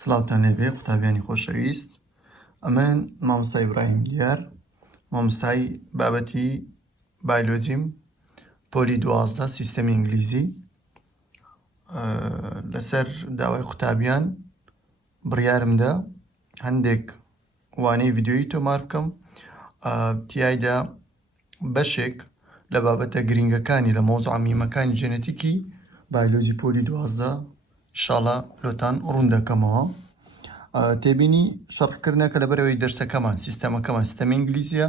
سلااوتان لێبێ قوتابیانی خۆشەویست. ئەمن مامۆستا ئیبراهیم دیار، مامۆستای بابەتی بایۆلۆجیم پۆلی 12 سیستەمی ئینگلیزی. لەسەر داوای قوتابیان بڕیارمدا هەندێک وانەی ڤیدیۆیی تۆمار بکەم، تیایدا بەشێک لە بابەتە گرنگەکانی لە مۆزوع میمەکانی جێنێتیکی بایۆلۆجی پۆلی 12 ئینشاڵڵا لۆتان ڕوون دەکەمەوە. تێبینی شەڕحکردنەکە لەبەرەوەی دەرسەکەمان سیستەمەکەمان سیستەمی ئینگلیزیە،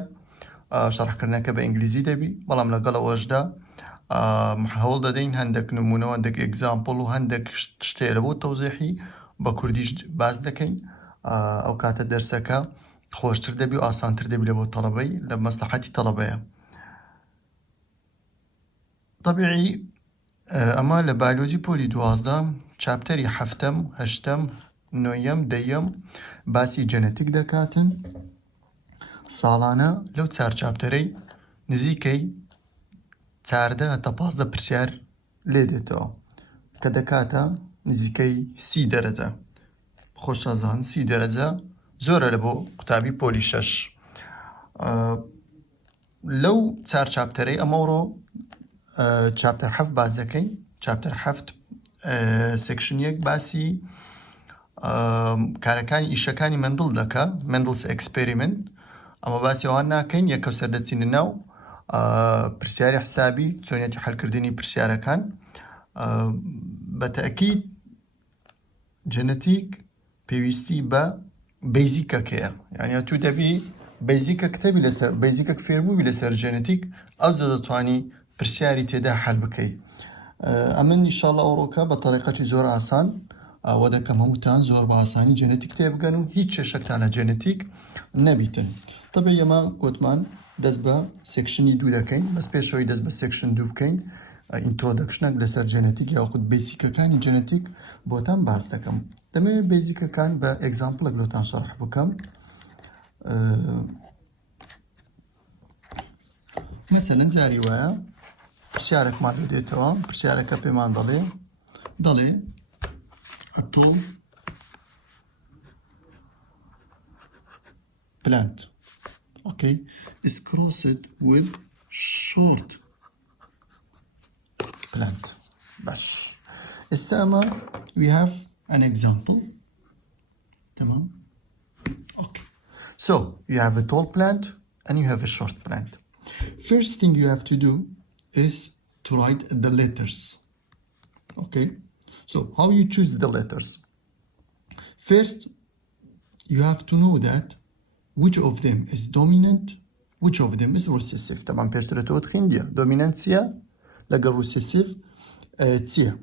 شەڕحکردنەکە بە ئینگلیزی دەبی، بەڵام لەگەڵەوەشدا هەوڵ دەدەین هەندێک نمونە و هەندێک ئێگزامپڵ و هەندێک شتێرە بۆ تەوزیحی بە کوردیش باس دەکەین. ئەو کاتە دەرسەکە خۆشتر دەبی و ئاسانتر دەبی لە بۆ تەڵەبەی لە مەسلحەتی تەڵەبەیە. طبیعی ئەمە لە بایۆلۆجی پۆلی 12 چاپتەری 7ەم، 8ەم، 9ەم، 10ەم باسی جەنەتیک دەکاتن. ساڵانە لەو چار چاپتەرەی نزیکەی 14 هەتا 15 پرسیار لێ دێتەوە کە دەکاتە نزیکەی 30 دەرەجە. خۆشەزان 30 دەرەجە زۆرە لە بۆ قوتابی پۆلی 6. لەو چار چاپتەرەی ئەمەڕۆ چاپتەر 7 باس دەکەین. چاپتەر 7 سێکشن 1 باسی کارەکانی ئیشەکانی مندڵ دەکا، مندڵس ئەکسپێریمنت. ئەمە باسی ئەوان ناکەین، یەکەو سەردەچینە ناو پرسیاری حسابی چۆنیەتی حەلکردنی پرسیارەکان. بە تەئکید جەنەتیک پێویستی بە بەیزیکەکەیە، یعنی تو دەبی بەیزیکە کتێبی لەسەر بەیزیکە فێربووی لەسەر جەنەتیک ئەو دەتوانی پرسیاری تێدا حەل بکەی. ئەمن ئینشاڵڵا ئەوڕۆکە بە تەریقەتی زۆر ئاسان ئەوە دەکەم هەمووتان زۆر بە ئاسانی جەنەتیک تێبگەن و هیچ کێشەتان لە جەنەتیک نەبیتن. طبعی ئەمە گوتمان دەست بە سێکشنی 2 دەکەین، بەس پێشەوەی دەست بە سێکشن 2 بکەین ئینترۆدەکشنێک لەسەر جەنەتیک یاخود بیسیکەکانی جەنەتیک بۆتان باس دەکەم. دەمەوێت بیسیکەکان بە ئێگزامپڵێک لۆتان شەڕح بکەم. مەسەلەن جاری وایە پرسیارێکمان لێ دێتەوە، پرسیارەکە پێمان دەڵێ a tall plant, okay, is crossed with short plant. Bash. Istama, we have an example. Tamam. Okay. So you have a tall plant and you have a short plant. First thing you have to do is to write the letters. Okay. So how you choose the letters? First, you have to know that which of them is dominant, which of them is recessive. طبعا بيشترطوا تخينديا dominantia لقى recessive تيا.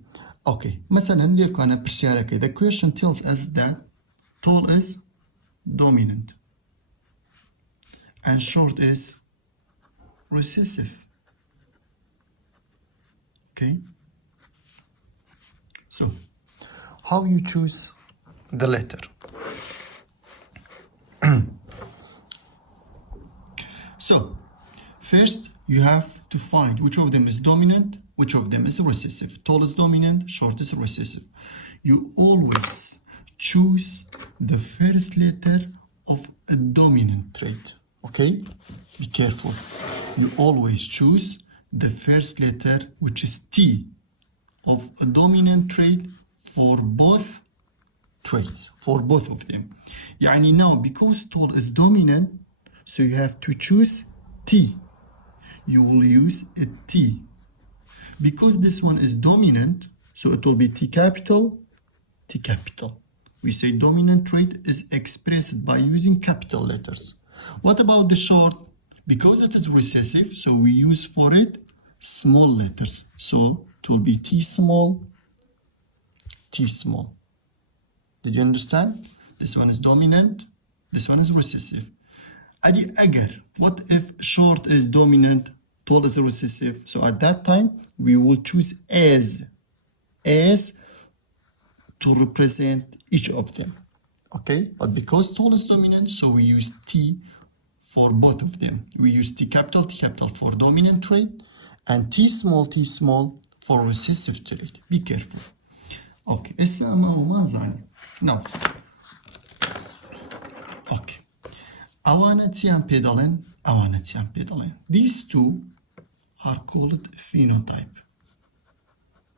Okay. مثلا ليركو أنا برسيارك. The question tells us that tall is dominant and short is recessive. Okay. So, how you choose the letter? So, first you have to find which of them is dominant, which of them is recessive. Tall is dominant, short is recessive. You always choose the first letter of a dominant trait. Okay? Be careful. You always choose the first letter, which is T, of a dominant trait for both traits, for both of them. يعني now, because tall is dominant, so you have to choose T. You will use a T. Because this one is dominant, so it will be T capital, T capital. We say dominant trait is expressed by using capital letters. What about the short? Because it is recessive, so we use for it small letters. So it will be T small, T small. Did you understand? This one is dominant, this one is recessive. Adi agar, what if short is dominant, tall is recessive? So at that time, we will choose as to represent each of them. Okay? But because tall is dominant, so we use T for both of them. We use T capital for dominant trait and T small for recessive trait. Be careful. Okay, now Awanetian pedalin. These two are called phenotype.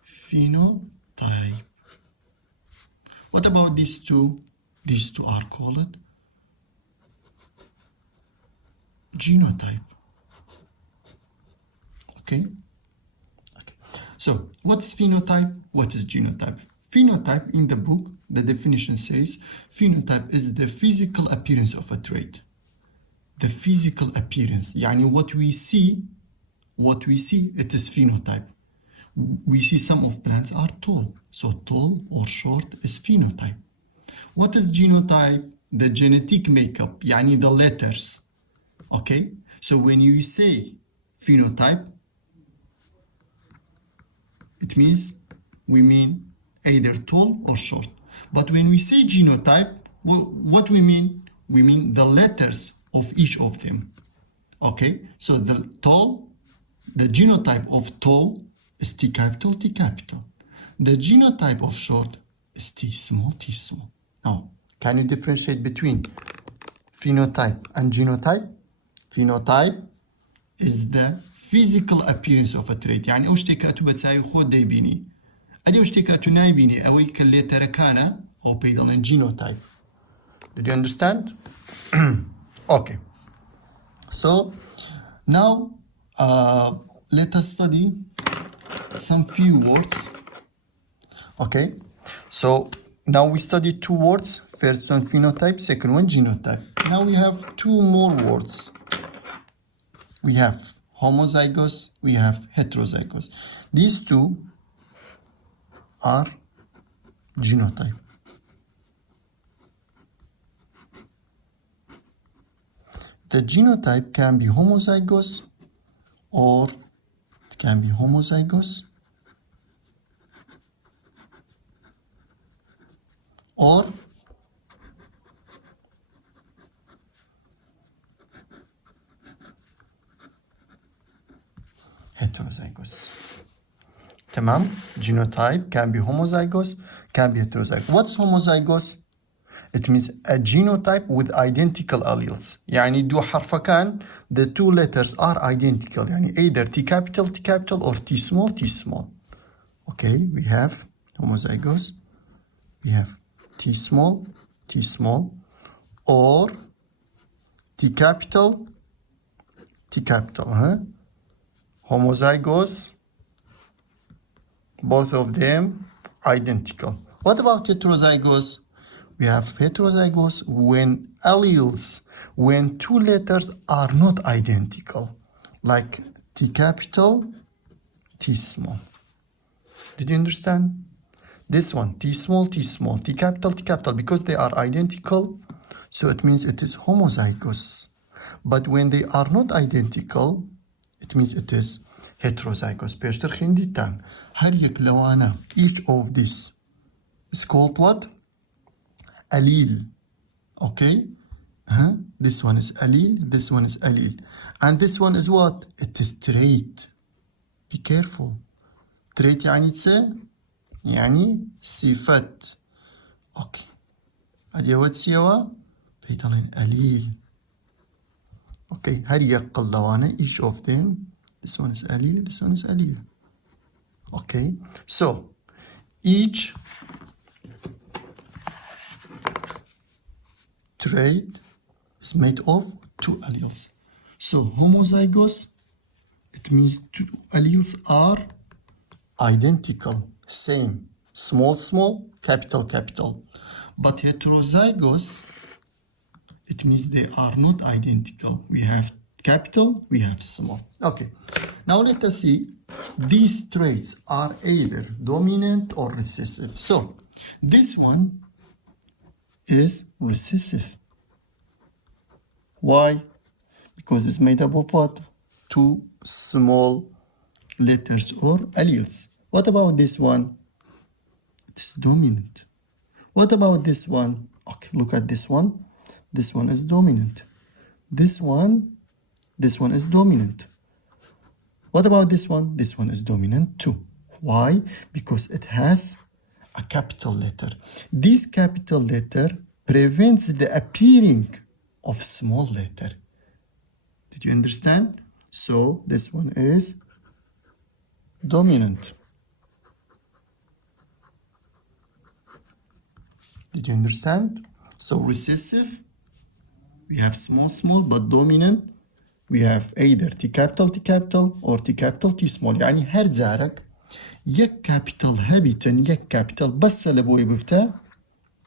Phenotype. What about these two? These two are called genotype. Okay? So, what's phenotype? What is genotype? Phenotype in the book, the definition says, phenotype is the physical appearance of a trait. The physical appearance, يعني what we see, it is phenotype. We see some of plants are tall, so tall or short is phenotype. What is genotype? The genetic makeup, يعني the letters. Okay, so when you say phenotype, it means we mean either tall or short. But when we say genotype, what we mean? We mean the letters of each of them. Okay, so the genotype of tall is T capital, T capital. The genotype of short is T small, T small. Now, can you differentiate between phenotype and genotype? Phenotype is the physical appearance of a trait. يعني أوش تكاتو بتساوي خود دايبيني. أدي أوش تكاتو نايبيني أوي كاللي تركانا أو بيدالين genotype. Did you understand? Okay. So now let us study some few words. Okay. So now we studied two words. First one phenotype, second one genotype. Now we have two more words. We have homozygous, we have heterozygous. These two are genotype. The genotype can be homozygous or it can be homozygous or heterozygous. Tamam? Genotype can be homozygous, can be heterozygous. What's homozygous? It means a genotype with identical alleles. يعني دو حرفكان, the two letters are identical. يعني either T capital or T small. Okay, we have homozygous, we have T small, or T capital, huh? Homozygous, both of them identical. What about heterozygous? We have heterozygous when two letters are not identical, like T capital, T small. Did you understand? This one, T small, T capital, because they are identical, so it means it is homozygous. But when they are not identical, it means it is heterozygous. بيشتر خنديتان. هريك لوانا. Each of these is called what? Allele. Okay? This one is allele, this one is allele. And this one is what? It is trait. Be careful. Trait يعني تسا؟ يعني صفات. Okay. هذه هو تسيوا بيطلعين allele. Okay, هريك قلوانا. Each of them. This one is allele, this one is allele. Okay, so each trait is made of two alleles. So homozygous, it means two alleles are identical, same, small, capital. But heterozygous, it means they are not identical. We have capital, we have small. Okay, now let us see. These traits are either dominant or recessive. So this one is recessive. Why? Because it's made up of what? Two small letters or alleles. What about this one? It's dominant. What about this one? Okay, look at this one. This one is dominant. This one is dominant. What about this one? This one is dominant too. Why? Because it has a capital letter. This capital letter prevents the appearing of small letter. Did you understand? So this one is dominant. Did you understand? So recessive, we have small, but dominant, we have either T capital or T capital T small. يعني هر زارك يك capital هبيتن يك capital بس لبوي ببتا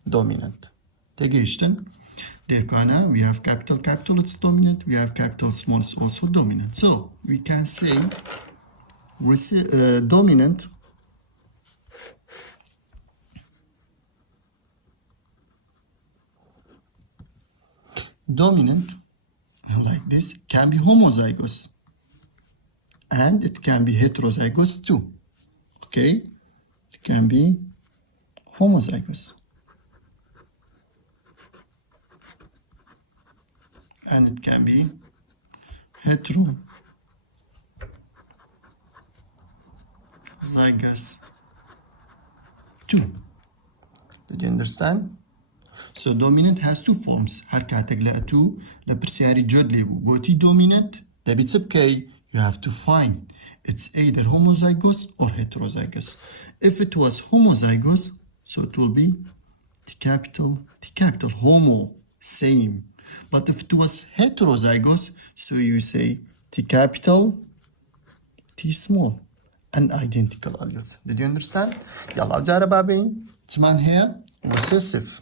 dominant. تجيشتن Derkana, we have capital, it's dominant. We have capital, small, it's also dominant. So we can say dominant like this can be homozygous and it can be heterozygous too. Okay, it can be homozygous and it can be heterozygous too. Did you understand? So dominant has two forms. حركاتك لقيتو لبرسياري جود ليبو قوتي dominant ده بيتسبكي you have to find it's either homozygous or heterozygous. If it was homozygous, so it will be T capital, homo, same. But if it was heterozygous, so you say T capital, T small, and identical alleles. Did you understand? يلا جارة بابين. تسمان here recessive.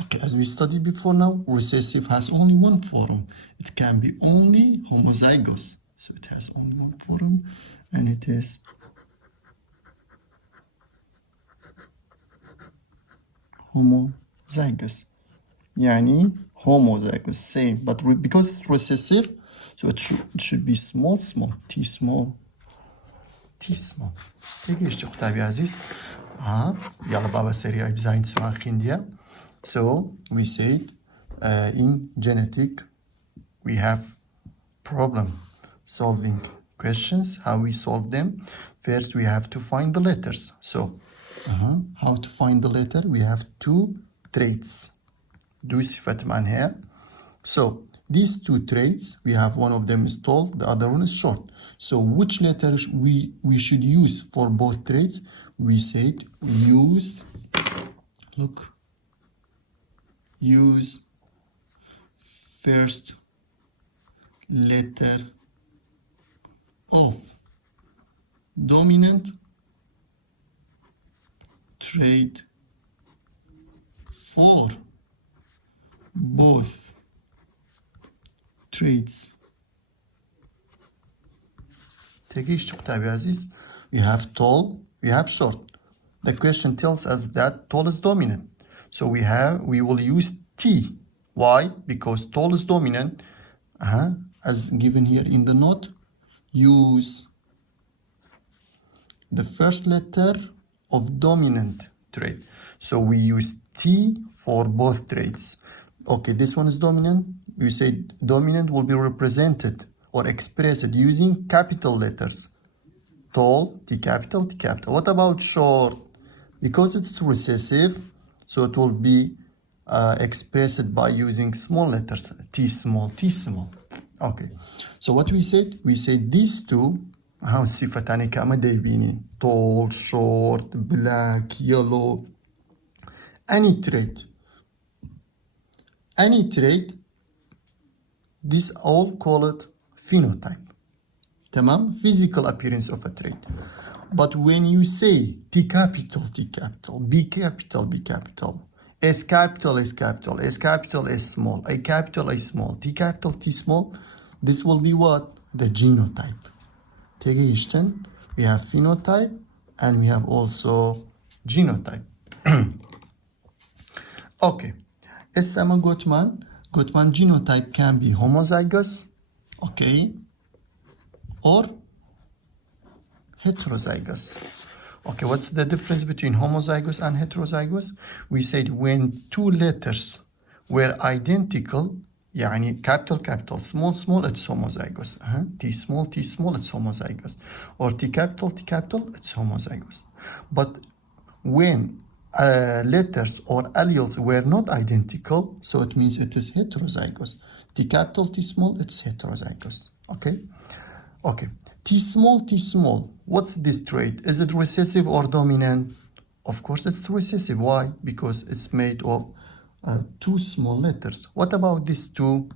Okay, as we studied before now, recessive has only one form. It can be only homozygous. So it has only one form, and it is homozygous. Yani homozygous, same. But because it's recessive, so it should be small, T small. تيجي اشتو كتابي عزيز. يلا بابا سريع بزاين تسمع خندية. So we said in genetic we have problem solving questions. How we solve them? First we have to find the letters. So how to find the letter? We have two traits. Do صفات معناها. So these two traits, we have one of them is tall, the other one is short. So which letter we should use for both traits? We said use first letter of dominant trait for both traits. We have tall, we have short. The question tells us that tall is dominant. So we will use T. Why? Because tall is dominant. As given here in the note, use the first letter of dominant trait. So we use T for both traits. Okay, this one is dominant. We say dominant will be represented or expressed using capital letters. Tall, T capital. What about short? Because it's recessive, so it will be expressed by using small letters. T small. Okay. So what we said? We said these two. صفتان كما دايبيني. Tall, short, black, yellow. Any trait, this all call it phenotype. Tamam? Physical appearance of a trait. But when you say T capital, B capital, S capital, S small, A capital, A small, T capital, T small, this will be what? The genotype. We have phenotype and we have also genotype. Okay. Esama Gottman genotype can be homozygous, okay, or heterozygous. Okay, what's the difference between homozygous and heterozygous? We said when two letters were identical, يعني capital, small, it's homozygous. T small, it's homozygous. Or T capital, it's homozygous. But when letters or alleles were not identical, so it means it is heterozygous. T capital, T small, it's heterozygous. Okay? Okay. T small, what's this trait? Is it recessive or dominant? Of course it's recessive. Why? Because it's made of two small letters. What about these two?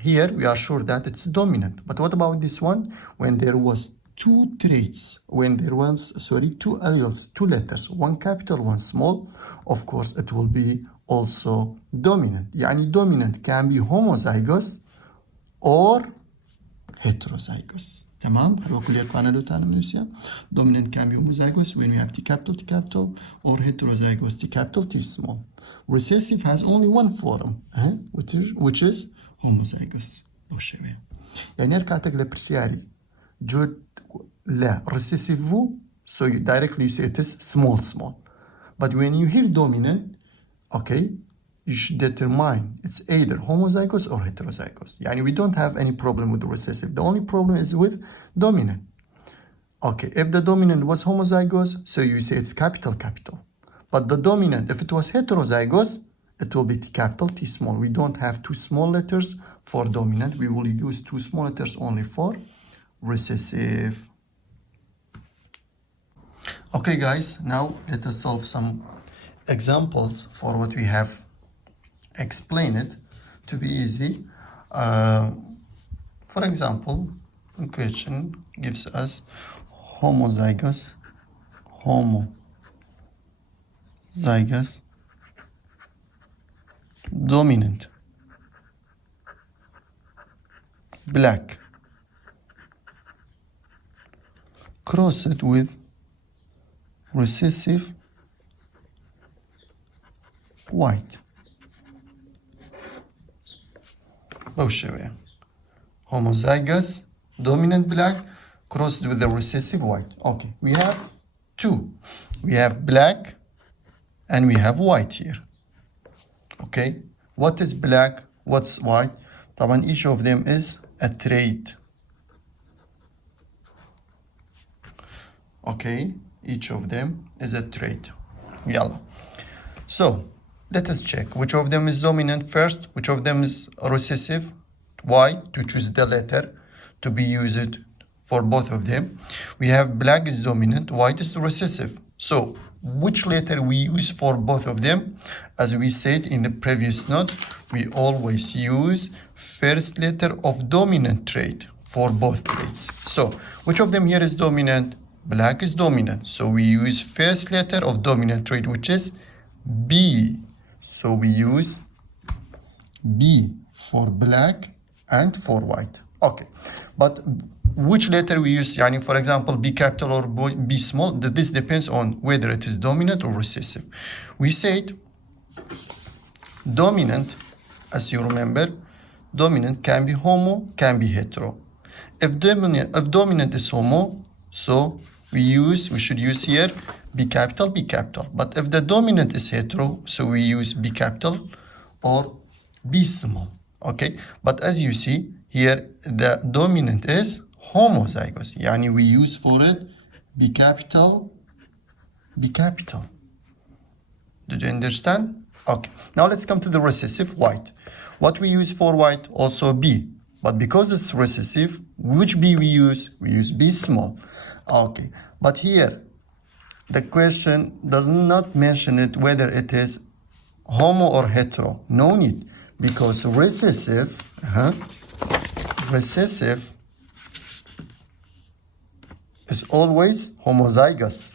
Here we are sure that it's dominant. But what about this one? When there was two traits, when there was, two alleles, two letters, one capital, one small, of course it will be also dominant. يعني dominant can be homozygous or heterozygous. تمام؟ هل هو كل يرقانا تانا من يسيا؟ Dominant can be homozygous when we have T capital, or heterozygous T capital, T small. Recessive has only one form, which is homozygous. يعني اركع تقلب برسياري جود لا recessive so you directly say it is small. But when you hear dominant, okay, you should determine it's either homozygous or heterozygous. Yani we don't have any problem with the recessive. The only problem is with dominant. Okay, if the dominant was homozygous, so you say it's capital. But the dominant, if it was heterozygous, it will be T capital, T small. We don't have two small letters for dominant. We will use two small letters only for recessive. Okay guys, now let us solve some examples for what we have explained to be easy. For example, the question gives us homozygous, dominant, black, crossed with recessive, white. Homozygous, dominant black, crossed with the recessive white. Okay, we have two. We have black and we have white here. Okay, what is black? What's white? طبعا each of them is a trait. Okay, each of them is a trait. Yalla. So let us check which of them is dominant first, which of them is recessive. Why? To choose the letter to be used for both of them. We have black is dominant, white is recessive. So which letter we use for both of them? As we said in the previous note, we always use first letter of dominant trait for both traits. So which of them here is dominant? Black is dominant. So we use first letter of dominant trait, which is B. So we use B for black and for white. Okay, but which letter we use? Yani, for example, B capital or B small. This depends on whether it is dominant or recessive. We said dominant, as you remember, dominant can be homo, can be hetero. If dominant is homo, so we should use here B capital. But if the dominant is hetero, so we use B capital or B small. Okay, but as you see here, the dominant is homozygous. Yani we use for it B capital. Did you understand? Okay, now let's come to the recessive, white. What we use for white? Also B. But because it's recessive, which B we use? We use B small. Okay, but here the question does not mention it whether it is homo or hetero. No need, because recessive is always homozygous.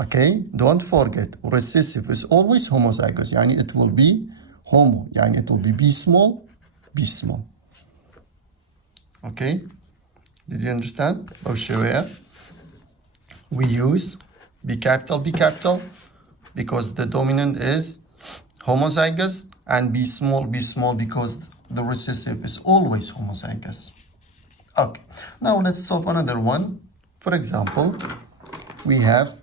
Okay, don't forget, recessive is always homozygous. Yani it will be homo. Yani it will be B small. Okay, did you understand? We use B capital because the dominant is homozygous, and B small because the recessive is always homozygous. Okay, now let's solve another one. For example, we have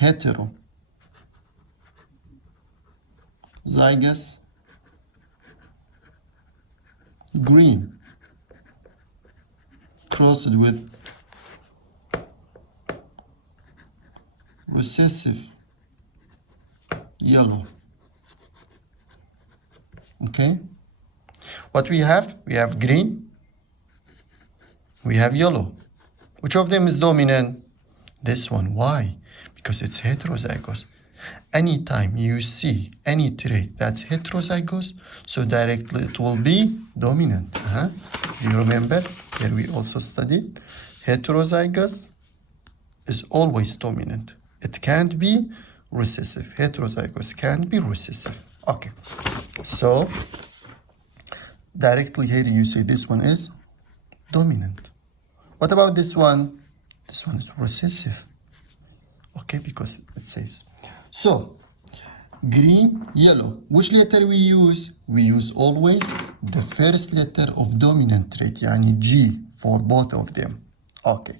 heterozygous green crossed with recessive yellow. Okay, what we have green, we have yellow. Which of them is dominant? This one. Why? Because it's heterozygous. Anytime you see any trait that's heterozygous, so directly it will be dominant. Do you remember? Here we also studied heterozygous is always dominant. It can't be recessive. Heterozygous can't be recessive. Okay, so directly here you say this one is dominant. What about this one? This one is recessive. Okay, because it says. So, green, yellow. Which letter we use? We use always the first letter of dominant trait, yani G, for both of them. Okay,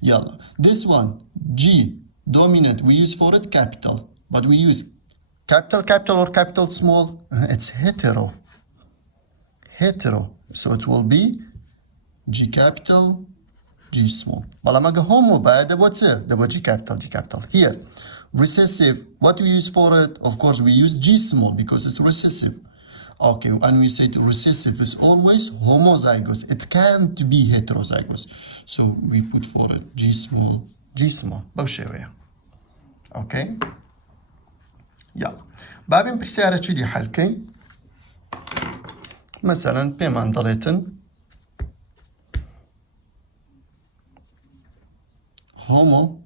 yellow. This one, G, dominant, we use for it capital. But we use capital or capital small. It's hetero. Hetero. So it will be G capital, G small. Balamaga homo by the what's it? The G capital. Here, recessive. What we use for it? Of course, we use G small because it's recessive. Okay, and we said recessive is always homozygous. It can't be heterozygous. So we put for it G small. بوشوية. Okay. يلا. بابن برسالة شدي حلقي. مثلا بيمان ضليتن homo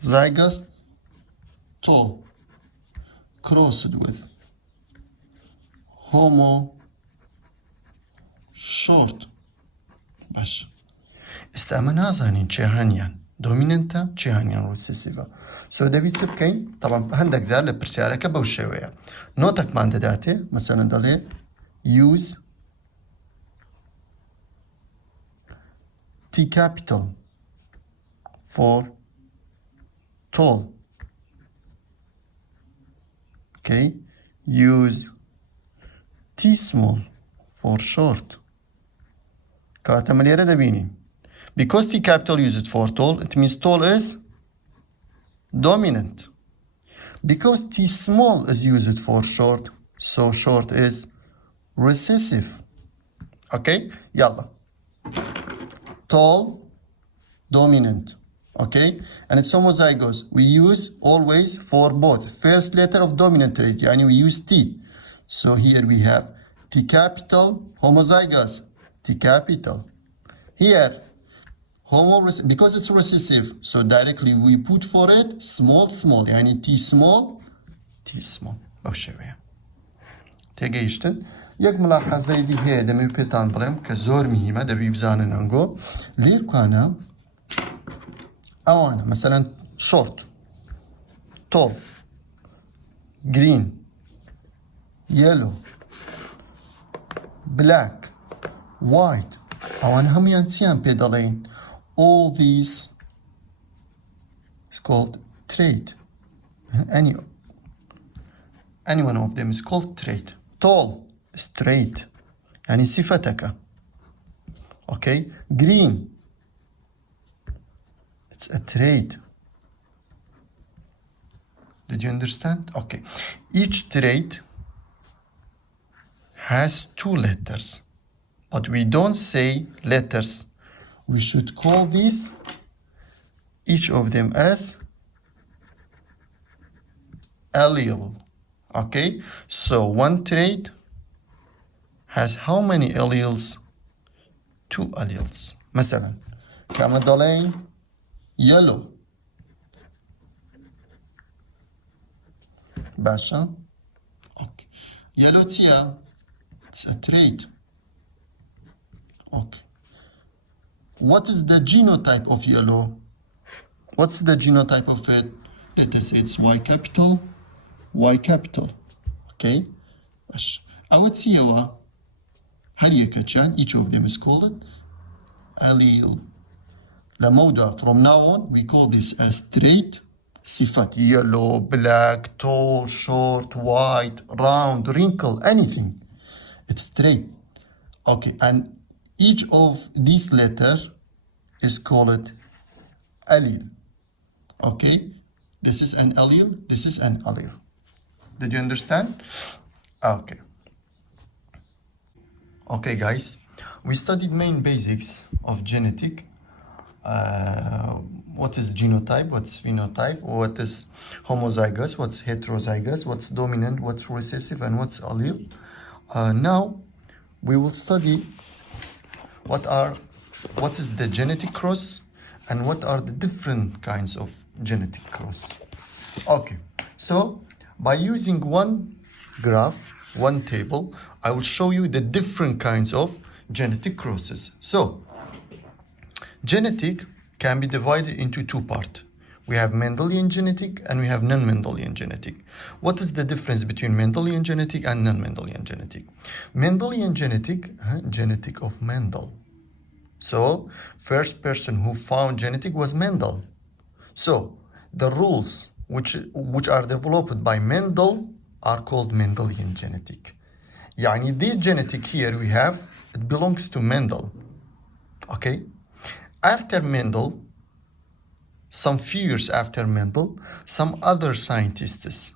zygous tall crossed with homo short باش استعملنا زانين تشيهانيان دوميننتا تشيهانيان روسيسيفا سو دبيت سبكين طبعا هندك ذا لبرسيارة كبوشوية نوتك ما عند داتي مثلا دالي use T capital for tall. Okay, use T small for short. كاتمليرة دبيني. Because T capital uses for tall, it means tall is dominant. Because T small is used for short, so short is recessive. Okay, يلا. Tall, dominant. Okay, and it's homozygous. We use always for both. First letter of dominant trait, yani we use T. So here we have T capital, homozygous, T capital. Here, because it's recessive, so directly we put for it small, yani T small. بوشوية. تيجيشتن. يك ملاحظة اللي هي دمي بيتان بلهم كزور مهمة دبي بزانن عنقو. لير كانا أوانا مثلا short, tall, green, yellow, black, white. أوانا هم ينسيان بيدالين. All these is called trait. Any one of them is called trait. Tall is trait. يعني صفتك. Okay. Green. It's a trait. Did you understand? Okay. Each trait has two letters. But we don't say letters. We should call these, each of them as allele. Okay? So one trait has how many alleles? Two alleles. مثلا كمدلين yellow. باشا. Okay. Yellow tia. It's a trait. Okay. What is the genotype of yellow? What's the genotype of it? Let us say it's Y capital. Okay? I would see each of them is called allele. Lamoda, from now on, we call this as trait. Sifat, yellow, black, tall, short, white, round, wrinkle, anything. It's straight. Okay, and each of these letters is called allele. Okay, this is an allele, this is an allele. Did you understand? Okay. Okay, guys, we studied main basics of genetic. What is genotype, what's phenotype, what is homozygous, what's heterozygous, what's dominant, what's recessive, and what's allele. Now we will study what is the genetic cross and what are the different kinds of genetic cross. Okay, so by using one graph, one table, I will show you the different kinds of genetic crosses. So genetic can be divided into two parts. We have Mendelian genetic and we have non-Mendelian genetic. What is the difference between Mendelian genetic and non-Mendelian genetic? Mendelian genetic, genetic of Mendel. So first person who found genetic was Mendel. So the rules which are developed by Mendel are called Mendelian genetic. Yani this genetic here we have, it belongs to Mendel. Okay? After Mendel, some few years after Mendel, some other scientists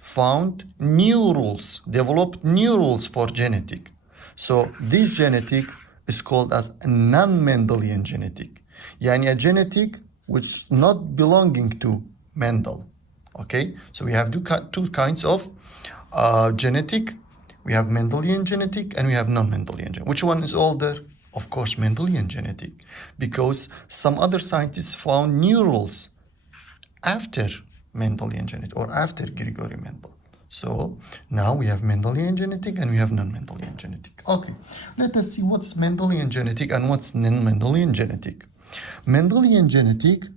found new rules, developed new rules for genetic. So this genetic is called as a non-Mendelian genetic. Yani a genetic which is not belonging to Mendel. Okay, so we have two kinds of genetic. We have Mendelian genetic and we have non-Mendelian genetic. Which one is older? Of course, Mendelian genetic, because some other scientists found new rules after Mendelian genetic or after Gregory Mendel. So now we have Mendelian genetic and we have non-Mendelian genetic. Okay, let us see what's Mendelian genetic and what's non-Mendelian genetic. Mendelian genetic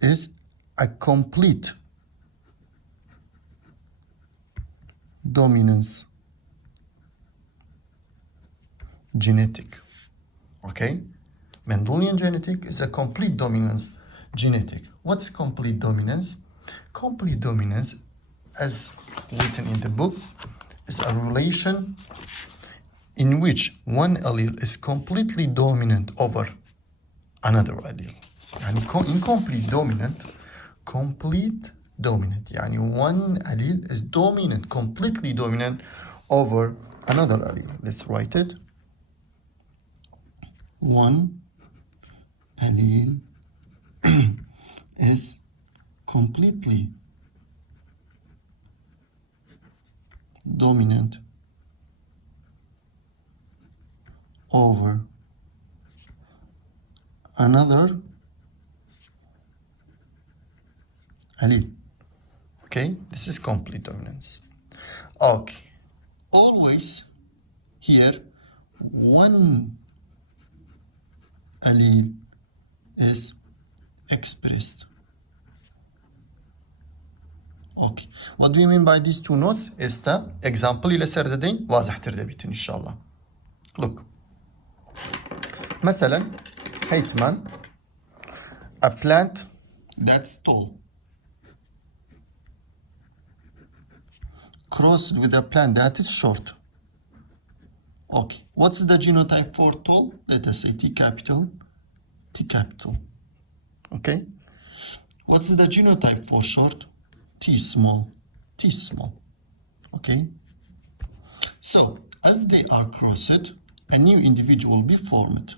is a complete dominance genetic. Okay, Mendelian genetic is a complete dominance genetic. What's complete dominance? Complete dominance, as written in the book, is a relation in which one allele is completely dominant over another allele. And incomplete dominant, complete dominant. Yani one allele is dominant, completely dominant over another allele. Let's write it. One allele is completely dominant over another allele. Okay, this is complete dominance. Okay, always here one allele is expressed. Okay, what do you mean by these two notes? Esta example ile serdedin vazahtir de bitin inşallah. Look. مثلا هيتمان, a plant that's tall crossed with a plant that is short. Okay, what's the genotype for tall? Let us say T capital, T capital. Okay, what's the genotype for short? T small, T small. Okay, so as they are crossed, a new individual will be formed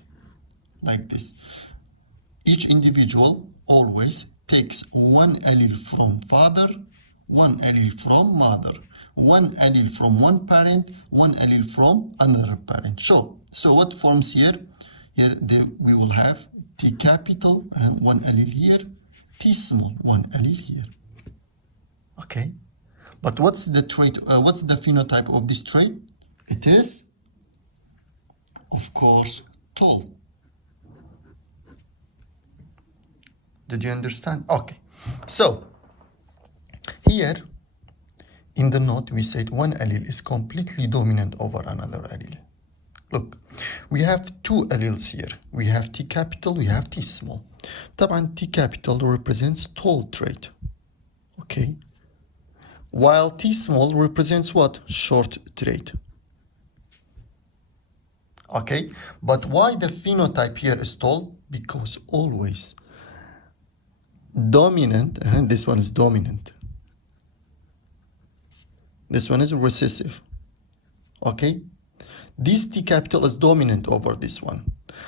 like this. Each individual always takes one allele from father, one allele from mother, one allele from one parent, one allele from another parent. So what forms here? Here we will have T capital and one allele here, T small, one allele here. Okay, but what's the trait? What's the phenotype of this trait? It is, of course, tall. Did you understand? Okay, so here in the note we said one allele is completely dominant over another allele. Look, we have two alleles here. We have T capital, we have T small. طبعا T capital represents tall trait. Okay, while T small represents what? Short trait. Okay, but why the phenotype here is tall? Because always dominant, this one is dominant. This one is recessive. Okay, this T capital is dominant over this one.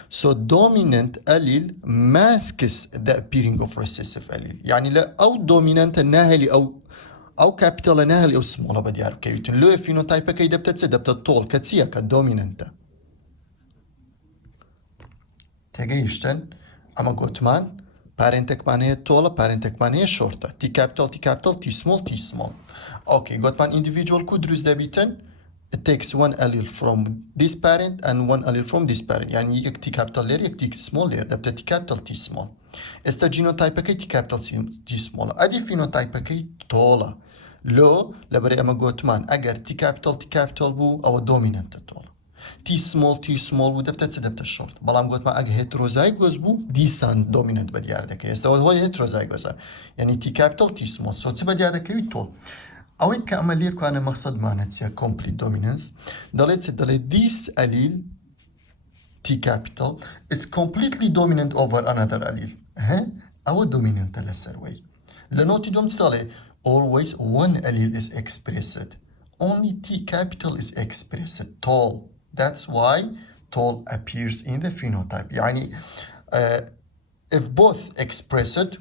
So dominant allele masks the appearing of recessive allele. يعني لا أو dominant ناهلي أو capital ناهلي أو small بدي أعرف كيف لو phenotype كي دبتت tall كتسيا كdominant. تجيشتن أما قطمان parentek معناه tall parentek معناه short. T capital T small. Okay, قطمان individual could use دبيتن. It takes one allele from this parent and one allele from this parent. يعني يك T capital layer يك T small layer دبت T capital T small. Esta genotype كي T capital T small. أدي phenotype كي tall. لو لبري أما قطمان أجر T capital بو أو dominant tall. T small ودبت دبت short. بلام قطمان أجر heterozygous بو descent dominant بدي أردك. يستا هو heterozygous. يعني T capital T small. So تبدي أردك كي tall. أو كأملير كأنا مقصد معناتها complete dominance. دلت this allele T capital is completely dominant over another allele. أو dominant للسروي. لنوتي دوم تسالي always one allele is expressed. Only T capital is expressed. Tall. That's why tall appears in the phenotype. يعني if both expressed,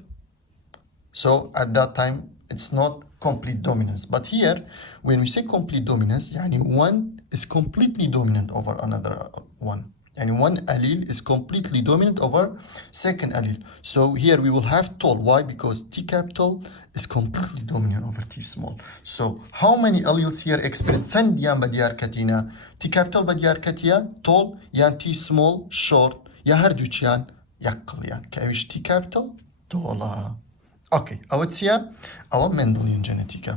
so at that time it's not complete dominance. But here, when we say complete dominance, يعني one is completely dominant over another one. And one allele is completely dominant over second allele. So here we will have tall. Why? Because T capital is completely dominant over T small. So how many alleles here experience? Send yan badiyar katina. T capital badiyar katia tall, yan T small short, ya harduch yan yakal yan. Kavish T capital tall. Okay, أوتسيا أو Mendelian genetica.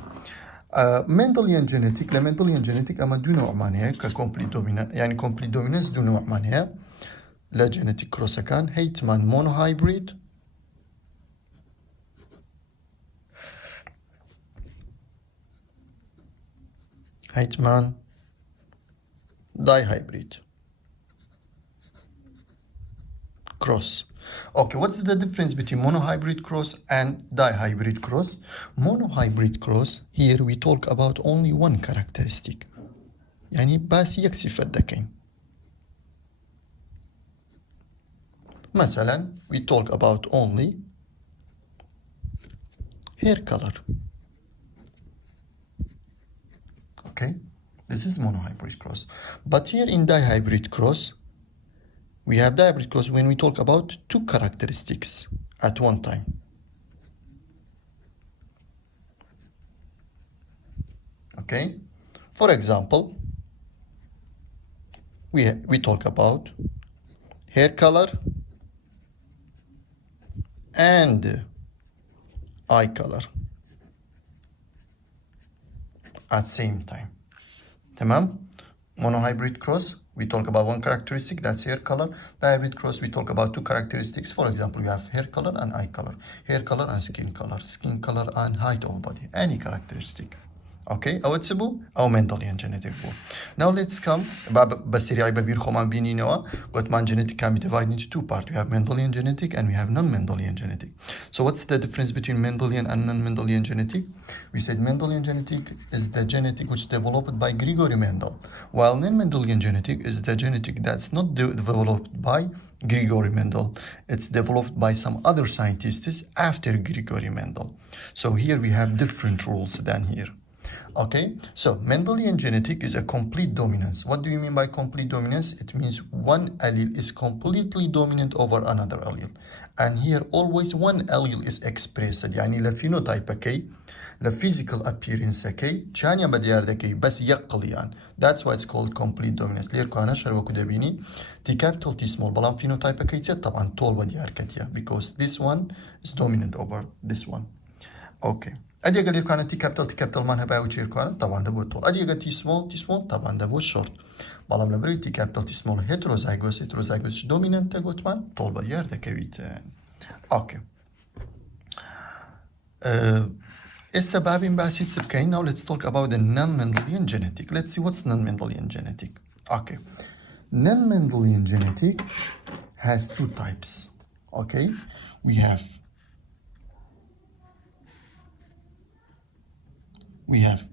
Mendelian genetic Mendelian genetic أما دو نوع معناها كcomplete dominance يعني complete dominance دو نوع معناها لا genetic cross كان هيتمان monohybrid هيتمان dihybrid cross. Okay, what's the difference between monohybrid cross and dihybrid cross? Monohybrid cross, here we talk about only one characteristic. يعني بس يكفي فدكين. مثلا, we talk about only hair color. Okay, this is monohybrid cross. But here in dihybrid cross, we have dihybrid cross when we talk about two characteristics at one time. Okay, for example, we talk about hair color and eye color at same time. تمام? Monohybrid cross, we talk about one characteristic, that's hair color. Dihybrid cross, we talk about two characteristics. For example, we have hair color and eye color. Hair color and skin color and height of body. Any characteristic. Okay, أو تسبو أو Mendelian genetic بو. Now let's come بسريع ببير خمان بيني نوا. Gottman genetic can be divided into two parts. We have Mendelian genetic and we have non-Mendelian genetic. So what's the difference between Mendelian and non-Mendelian genetic? We said Mendelian genetic is the genetic which developed by Gregory Mendel, while non-Mendelian genetic is the genetic that's not developed by Gregory Mendel. It's developed by some other scientists after Gregory Mendel. So here we have different rules than here. Okay, so Mendelian genetic is a complete dominance. What do you mean by complete dominance? It means one allele is completely dominant over another allele. And here always one allele is expressed. يعني لا phenotype كي لا physical appearance كي جانيا بديار كي بس يقل يعني. That's why it's called complete dominance. ليركو أنا شروكو دبيني T capital T small بلام phenotype كي طبعا طول بديار كتيا because this one is dominant over this one. Okay. أدي أقول لك أنا T capital ما نبغى وشير كأنا طبعا ده بود طول. أدي أقول T small طبعا ده بود short. بالام لبري T capital T small heterozygous dominant تقول من طول بديار ده كويت. Okay. السبب باسيت سبكين. Now let's talk about the non-Mendelian genetic. Let's see what's non-Mendelian genetic. Okay. Non-Mendelian genetic has two types. Okay. We have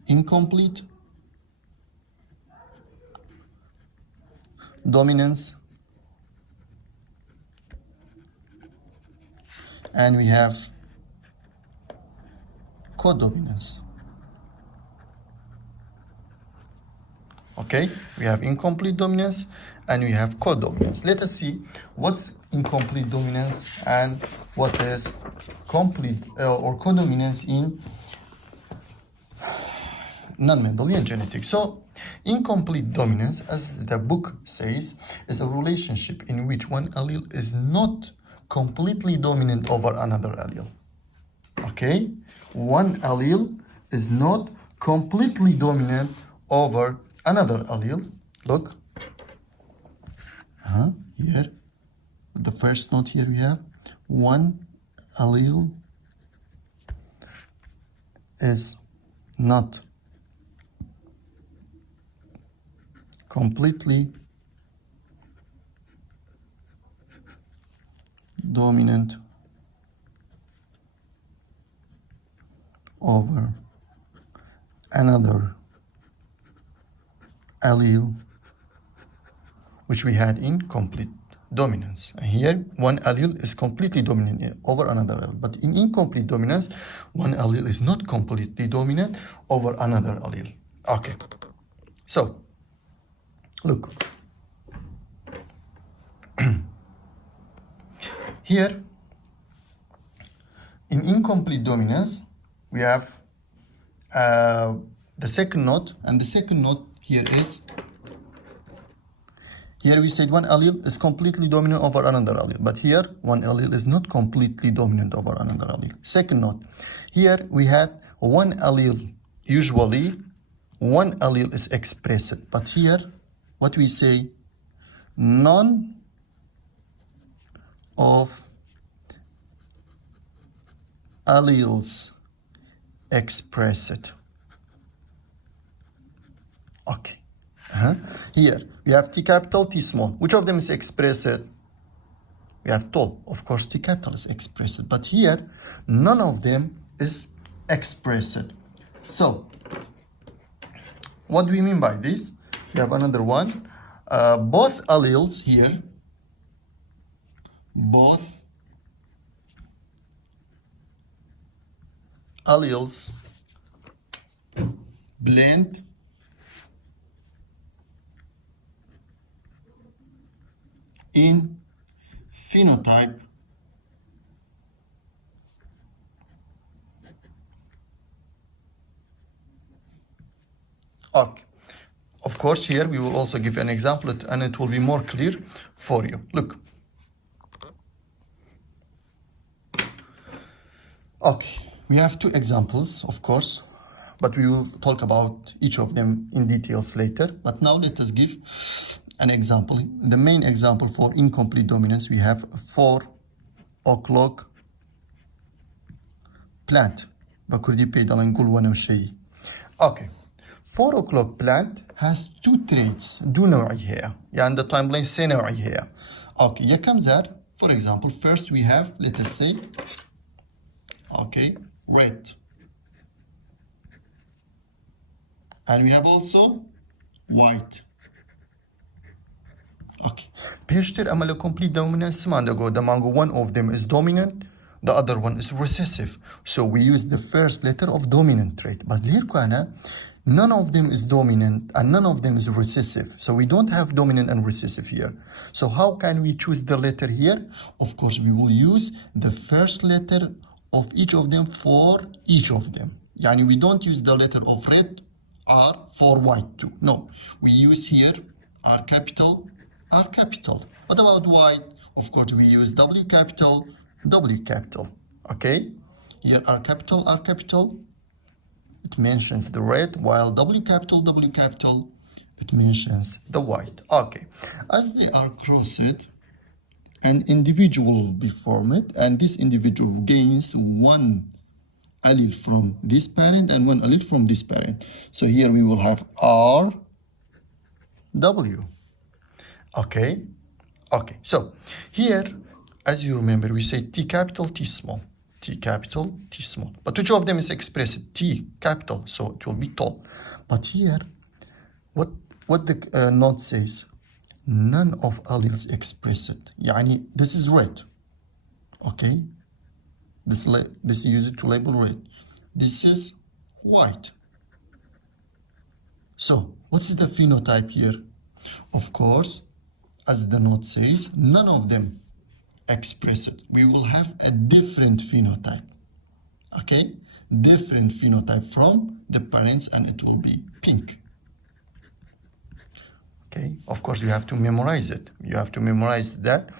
incomplete dominance and we have codominance. Okay, we have incomplete dominance and we have codominance. Let us see what's incomplete dominance and what is complete or codominance in non-Mendelian genetics. So, incomplete dominance, as the book says, is a relationship in which one allele is not completely dominant over another allele. Okay? One allele is not completely dominant over another allele. Look. Here, the first note here we have one allele is not completely dominant over another allele, which we had in complete dominance. Here, one allele is completely dominant over another allele, but in incomplete dominance, one allele is not completely dominant over another allele. Okay, so look. Here, in incomplete dominance, we have the second note, and the second note here is, here we said one allele is completely dominant over another allele, but here one allele is not completely dominant over another allele. Second note, here we had one allele, usually one allele is expressed, but here what we say, none of alleles expressed. Okay. Here we have T capital, T small. Which of them is expressed? We have tall. Of course, T capital is expressed, but here none of them is expressed. So, what do we mean by this? We have another one. Both alleles here, both alleles blend in phenotype okay. Of course, here we will also give an example and it will be more clear for you. Look. Okay, we have two examples, of course, but we will talk about each of them in details later. But now let us give an example. The main example for incomplete dominance, we have a 4 o'clock plant. Okay. 4 o'clock plant has two traits. دو نوعية. يعني the timeline سي نوعية. Okay, يكم زار. For example, first we have, let us say, okay, red. And we have also white. Okay. Peshter amala complete dominance mandago. The mango, one of them is dominant, the other one is recessive. So we use the first letter of dominant trait. But here none of them is dominant and none of them is recessive. So we don't have dominant and recessive here. So how can we choose the letter here? Of course, we will use the first letter of each of them for each of them. Yani we don't use the letter of red R for white too. No, we use here R capital, R capital. What about white? Of course, we use W capital, W capital. Okay? Here R capital, R capital. It mentions the red, while W capital, it mentions the white. Okay. As they are crossed, an individual will be formed, and this individual gains one allele from this parent and one allele from this parent. So here we will have R, W. Okay? Okay, so here, as you remember, we say T capital, T small. T capital, T small. But which of them is expressed? T capital, so it will be tall. But here, what the note says, none of alleles expressed. Yani, this is red. Okay? This is used to label red. This is white. So, what's the phenotype here? Of course, as the note says, none of them express it. We will have a different phenotype. Okay? Different phenotype from the parents, and it will be pink. Okay? Of course, you have to memorize it. You have to memorize that.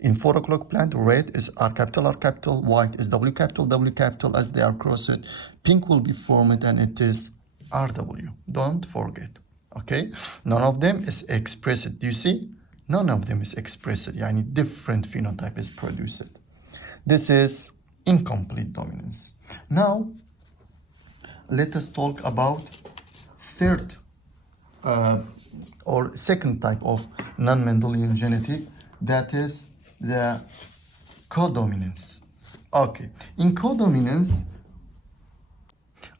In 4 o'clock plant, red is R capital, white is W capital. As they are crossed, pink will be formed, and it is RW. Don't forget. Okay? None of them is expressed. Do you see? None of them is expressed. Yani different phenotype is produced. This is incomplete dominance. Now, let us talk about third or second type of non-Mendelian genetic, that is the codominance. Okay, in codominance,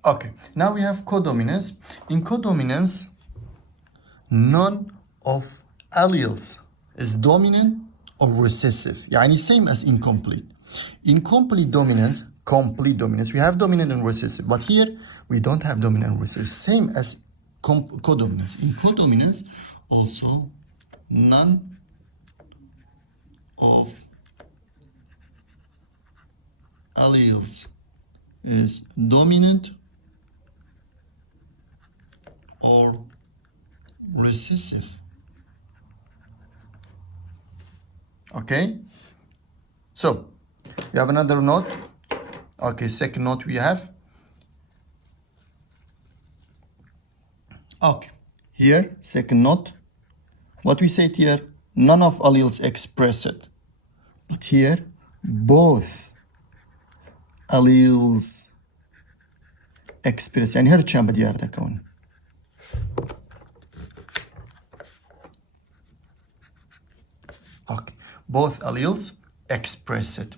okay, now we have codominance. In codominance, none of alleles is dominant or recessive. Yani same as incomplete. In complete dominance, we have dominant and recessive, but here we don't have dominant and recessive. Same as codominance. In codominance, also none of alleles is dominant or recessive. Okay, so we have another note. Okay, second note we have. Okay, here, second note. What we said here, none of alleles express it. But here, both alleles express. يعني هرتشان بدي أردكون. Okay, both alleles express it.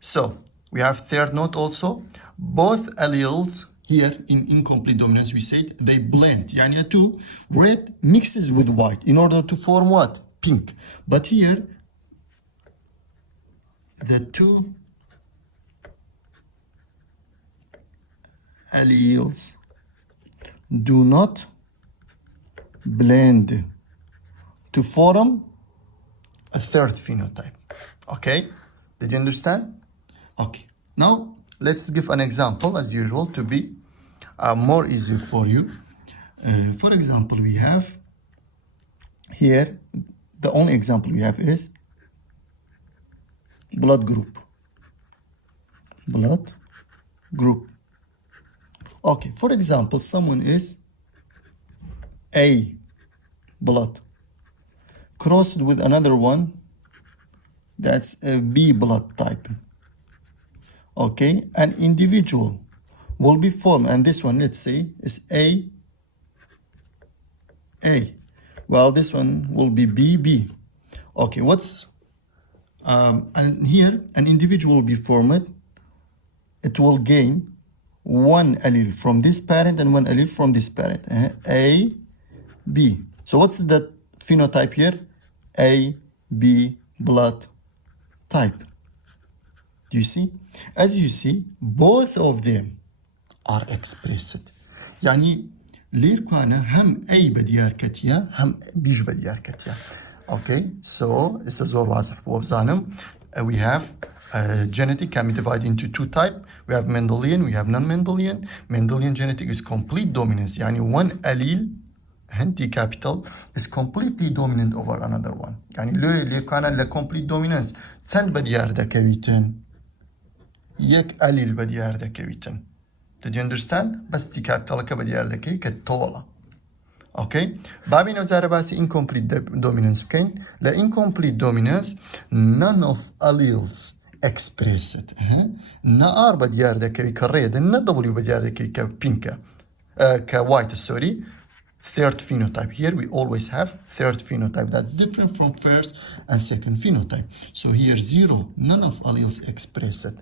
So, we have third note also. Both alleles here in incomplete dominance, we said they blend. Yani two red mixes with white in order to form what? Pink. But here, the two alleles do not blend to form a third phenotype. Okay? Did you understand? Okay. Now, let's give an example as usual to be more easy for you. For example, we have here, the only example we have is blood group. Blood group. Okay, for example, someone is A blood crossed with another one that's a B blood type. Okay, an individual will be formed, and this one, let's say, is A. Well, this one will be B. Okay, and here an individual will be formed. It will gain one allele from this parent and one allele from this parent. A, B. So what's the phenotype here? A, B blood type. Do you see? As you see, both of them are expressed. يعني ليركوانا هم A بديار كتيا هم B بديار كتيا. Okay, so it's a زور واضح وبزانم. We have genetic can be divided into two types. We have Mendelian, we have non-Mendelian. Mendelian genetic is complete dominance. يعني one allele T capital is completely dominant over another one. يعني لو كان complete dominance تسند بديار دكويتن يك allele بديار دكويتن. Did you understand? بس T capital كبديار دكي كتولا. Okay. بابي نوزار باسي incomplete dominance. Okay. لا incomplete dominance, none of alleles expressed. Na R بديار ذكري كريد na W بديار ذكري كبينكا white, sorry. Third phenotype. Here we always have third phenotype. That's different from first and second phenotype. So here 0, none of alleles expressed.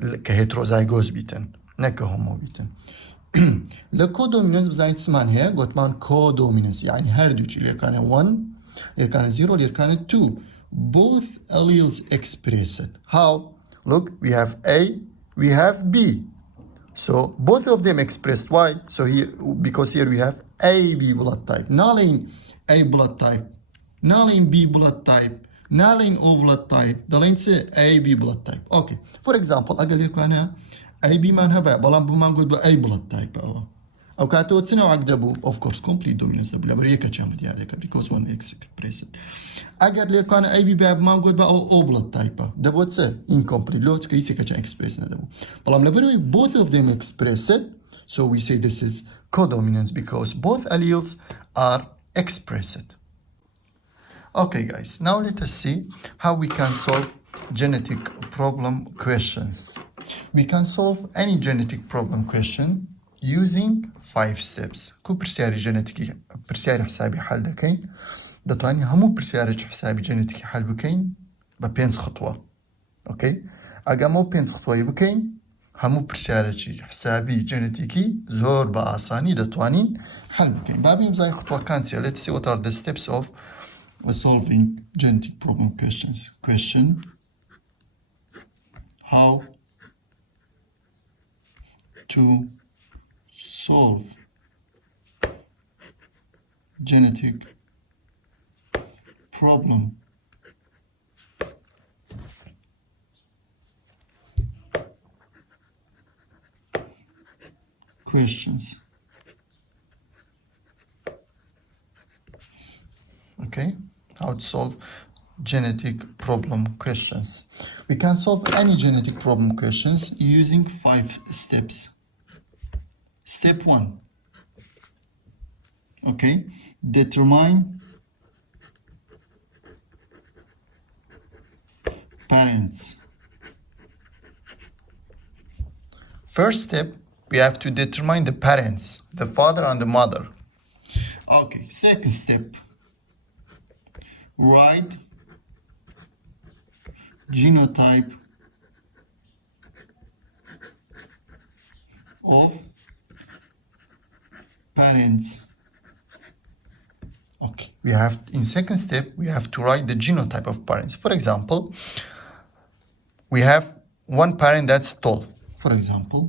كهيتروزايغوز بيتن نكهومو بيتن. الكودومينانس بزاين تسمان هي قلت مان كودومينانس يعني هردوش اللي كان 1 اللي كان 0 اللي كان 2 both alleles expressed. How? Look, we have A, we have B. So both of them expressed. Why? So here, because here we have AB blood type. Naline A blood type. Naline B blood type. Naline O blood type. Naline C AB blood type. Okay. For example, أقول لكم أنا AB man هبا بلان بمان قد A blood type أو كاتو تسنو عقدبو of course complete dominance بلا بريكا كم ديالك because one expressed. أقول لكم أنا AB بمان قد بقى O blood type دبو تسه incomplete لو تكيسي كم expressed ندبو بلان لبروي both of them expressed. So we say this is codominance because both alleles are expressed. Okay guys, now let us see how we can solve genetic problem questions. We can solve any genetic problem question using 5 steps. كو برسياري جينيتيكي برسياري حسابي حل دكين دتواني همو برسياري حسابي جينيتيكي حل بكين ببينس خطوة. اوكي اگه مو بينس خطوة بكين همو برسياري حسابي جينيتيكي زور بآساني دتوانين حل بكين بابي مزاي خطوة كانسيا. Let's see what are the steps of solving genetic problem questions. Question: how to solve genetic problem questions. Okay, how to solve genetic problem questions. We can solve any genetic problem questions using 5 steps. Step 1. Okay, determine parents. First step, we have to determine the parents, the father and the mother. Okay, second step, write genotype of parents. Okay, we have in second step we have to write the genotype of parents. For example, we have one parent that's tall. For example,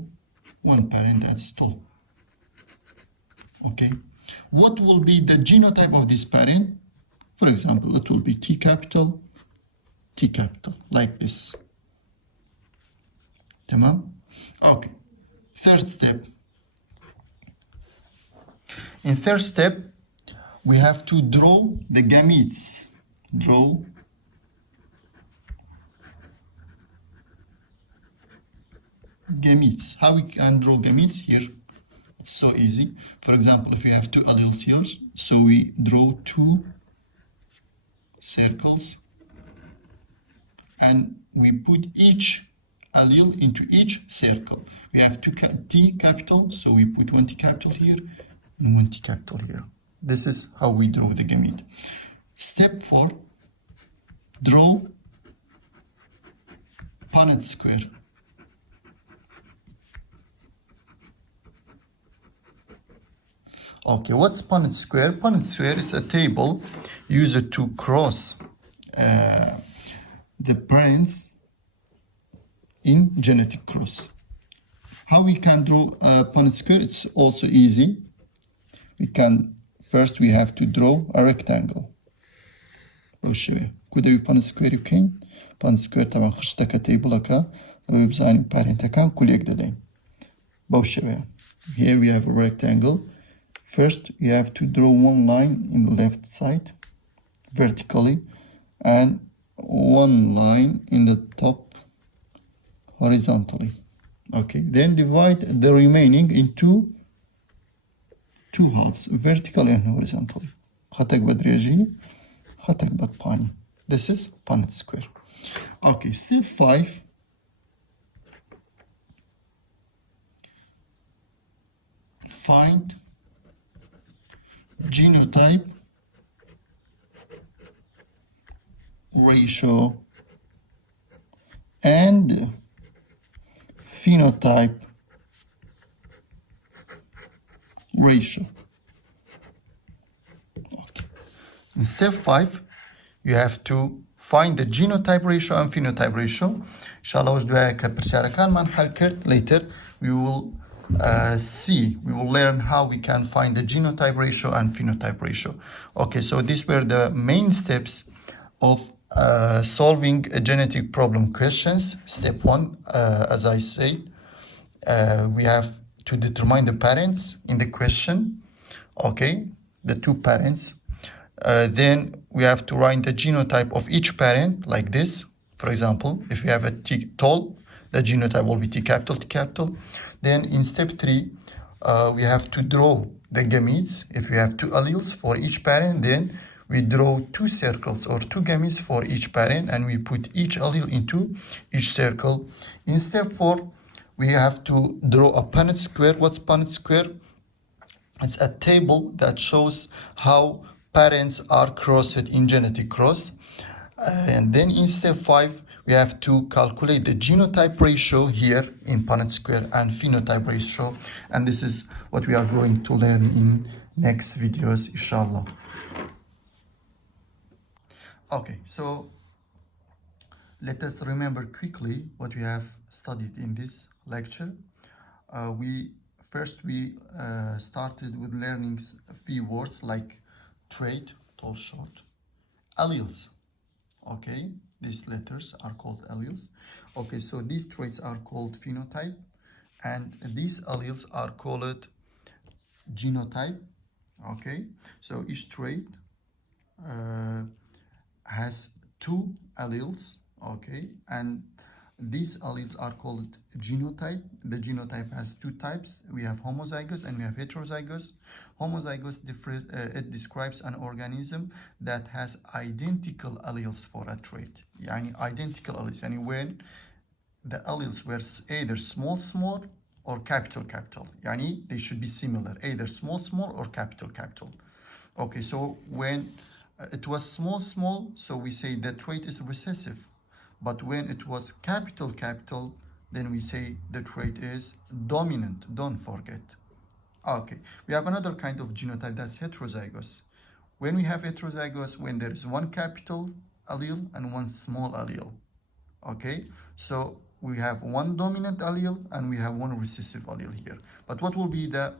one parent that's tall. Okay, what will be the genotype of this parent? For example, it will be T capital, like this. Tamam? Okay. Third step. In third step, we have to draw the gametes. Draw gametes. How we can draw gametes here? It's so easy. For example, if we have 2 alleles here, so we draw 2 circles and we put each allele into each circle. We have 2 T capital, so we put 1 T capital here and 1 T capital here. This is how we draw the gamete. Step 4, draw Punnett Square. Okay, what's Punnett Square? Punnett Square is a table used to cross the parents in genetic cross. How we can draw Punnett Square? It's also easy. First we have to draw a rectangle. بوشوي كده Punnett Square يمكن Punnett Square طبعا خشتك تيبل كا بزاني parent كان كل يقدرين بوشوي. Here we have a rectangle. First you have to draw one line in the left side vertically and one line in the top horizontally. Okay, then divide the remaining into 2 halves, vertically and horizontally. خطك بدريجي خطك بدباني. This is Punnett Square. Okay, step 5, find genotype ratio and phenotype ratio. Okay. In step 5, you have to find the genotype ratio and phenotype ratio. Inshallah, later we will we will learn how we can find the genotype ratio and phenotype ratio. Okay, so these were the main steps of solving a genetic problem questions. Step 1, as I said, we have to determine the parents in the question, okay, the 2 parents. Then we have to write the genotype of each parent like this. For example, if we have a T tall, the genotype will be T capital. Then in step 3, we have to draw the gametes. If we have 2 alleles for each parent, then we draw 2 circles or 2 gametes for each parent, and we put each allele into each circle. In step 4, we have to draw a Punnett square. What's Punnett square? It's a table that shows how parents are crossed in genetic cross. And then in step 5, we have to calculate the genotype ratio here in Punnett square and phenotype ratio. And this is what we are going to learn in next videos, inshallah. Okay, so let us remember quickly what we have studied in this lecture. We started with learning a few words like trait, tall, short, alleles. Okay, these letters are called alleles. Okay, so these traits are called phenotype, and these alleles are called genotype. Okay, so each trait has 2 alleles. Okay, and these alleles are called genotype. The genotype has 2 types. We have homozygous and we have heterozygous. Homozygous it describes an organism that has identical alleles for a trait. Yani identical alleles. Yani when the alleles were either small or capital. Yani they should be similar, either small or capital. Okay, so when it was small, so we say the trait is recessive. But when it was capital, then we say the trait is dominant. Don't forget. Okay, we have another kind of genotype that's heterozygous. When we have heterozygous, when there is 1 capital allele and 1 small allele. Okay, so we have 1 dominant allele and we have 1 recessive allele here. But what will be the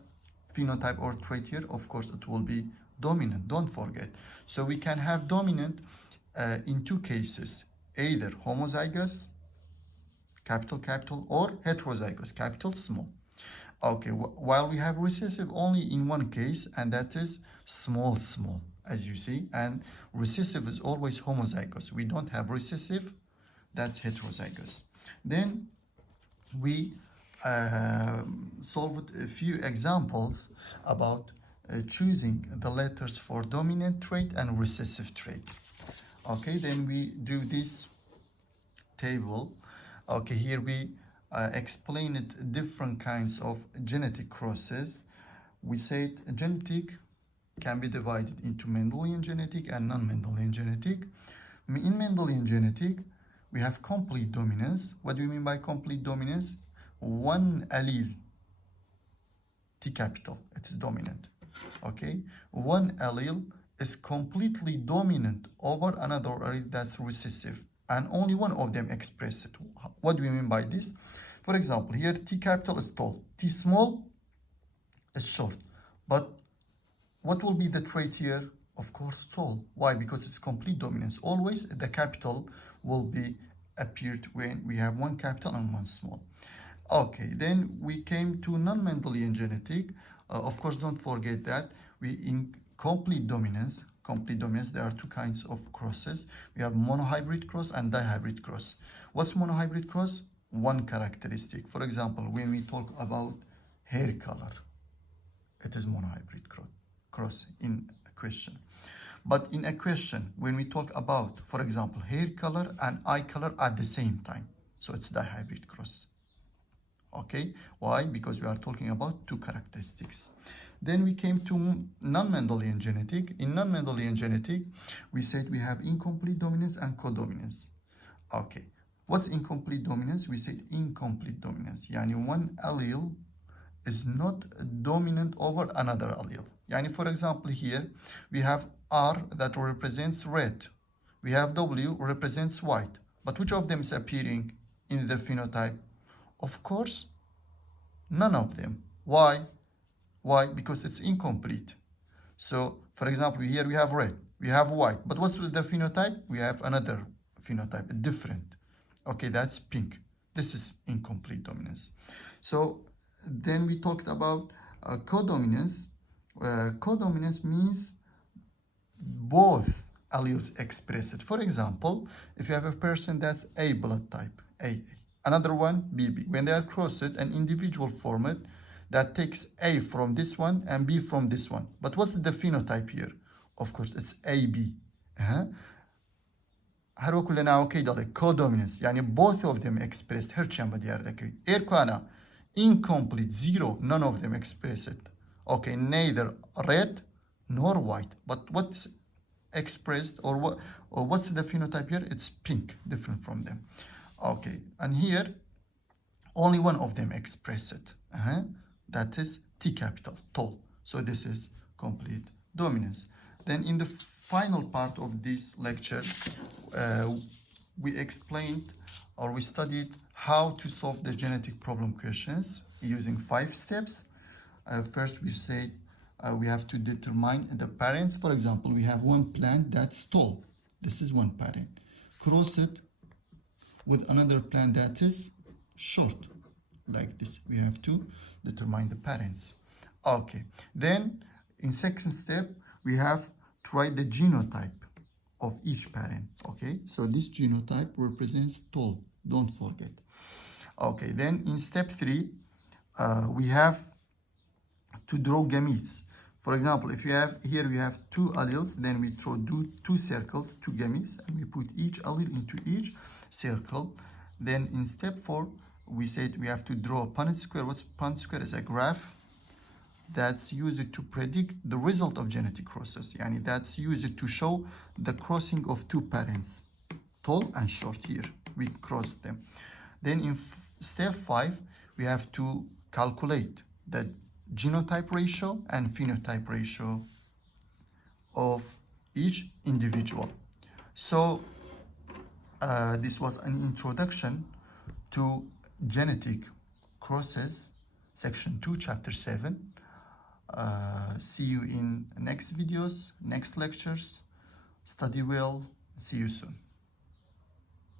phenotype or trait here? Of course, it will be dominant. Don't forget. So we can have dominant in 2 cases. Either homozygous, capital, or heterozygous, capital, small. Okay, while we have recessive only in 1 case, and that is small, as you see, and recessive is always homozygous. We don't have recessive, that's heterozygous. Then we solved a few examples about choosing the letters for dominant trait and recessive trait. Okay, then we do this table. Okay, here we explained different kinds of genetic crosses. We said genetic can be divided into Mendelian genetic and non-Mendelian genetic. In Mendelian genetic, we have complete dominance. What do you mean by complete dominance? 1 allele, T capital, it's dominant. Okay, 1 allele is completely dominant over another allele that's recessive, and only 1 of them express it. What do we mean by this? For example, here T capital is tall, T small is short. But what will be the trait here? Of course, tall. Why? Because it's complete dominance. Always the capital will be appeared when we have 1 capital and 1 small. Okay, then we came to non-Mendelian genetic. Of course, don't forget that in complete dominance, there are 2 kinds of crosses. We have monohybrid cross and dihybrid cross. What's monohybrid cross? 1 characteristic. For example, when we talk about hair color, it is monohybrid cross in a question. But in a question, when we talk about, for example, hair color and eye color at the same time, so it's dihybrid cross. Okay, why? Because we are talking about two characteristics. Then we came to non-Mendelian genetic. In non-Mendelian genetic, we said we have incomplete dominance and codominance. Okay, what's incomplete dominance? We said incomplete dominance. Yani one allele is not dominant over another allele. Yani for example here, we have R that represents red. We have W represents white. But which of them is appearing in the phenotype? Of course, none of them. Why? Why? Because it's incomplete. So, for example, here we have red, we have white. But what's with the phenotype? We have another phenotype, different. Okay, that's pink. This is incomplete dominance. So, then we talked about codominance. Codominance means both alleles expressed. For example, if you have a person that's A blood type, A, another one, BB. When they are crossed, an individual formed that takes A from this one and B from this one. But what's the phenotype here? Of course, it's AB. هر وكل اوكي داره codominance يعني both of them expressed هرچی هم بدیار دکی ایر incomplete zero, none of them expressed. Okay, neither red nor white. But what's expressed or what's the phenotype here? It's pink, different from them. Okay, and here only one of them expressed. That is T capital, tall. So this is complete dominance. Then in the final part of this lecture, we explained or we studied how to solve the genetic problem questions using 5 steps. First, we said we have to determine the parents. For example, we have one plant that's tall. This is one parent. Cross it with another plant that is short. Like this, we have to determine the parents. Okay, then in second step, we have to write the genotype of each parent. Okay, so this genotype represents tall, don't forget. Okay, then in step 3, we have to draw gametes. For example, if you have here we have 2 alleles, then we do 2 circles, 2 gametes, and we put each allele into each circle. Then in step 4, we said we have to draw a Punnett square. What's Punnett square? Is a graph that's used to predict the result of genetic crosses. Yani that's used to show the crossing of 2 parents, tall and short. Here we crossed them. Then in step 5, we have to calculate the genotype ratio and phenotype ratio of each individual. So this was an introduction to genetic crosses, section 2, chapter 7. See you in next videos, next lectures. Study well. See you soon.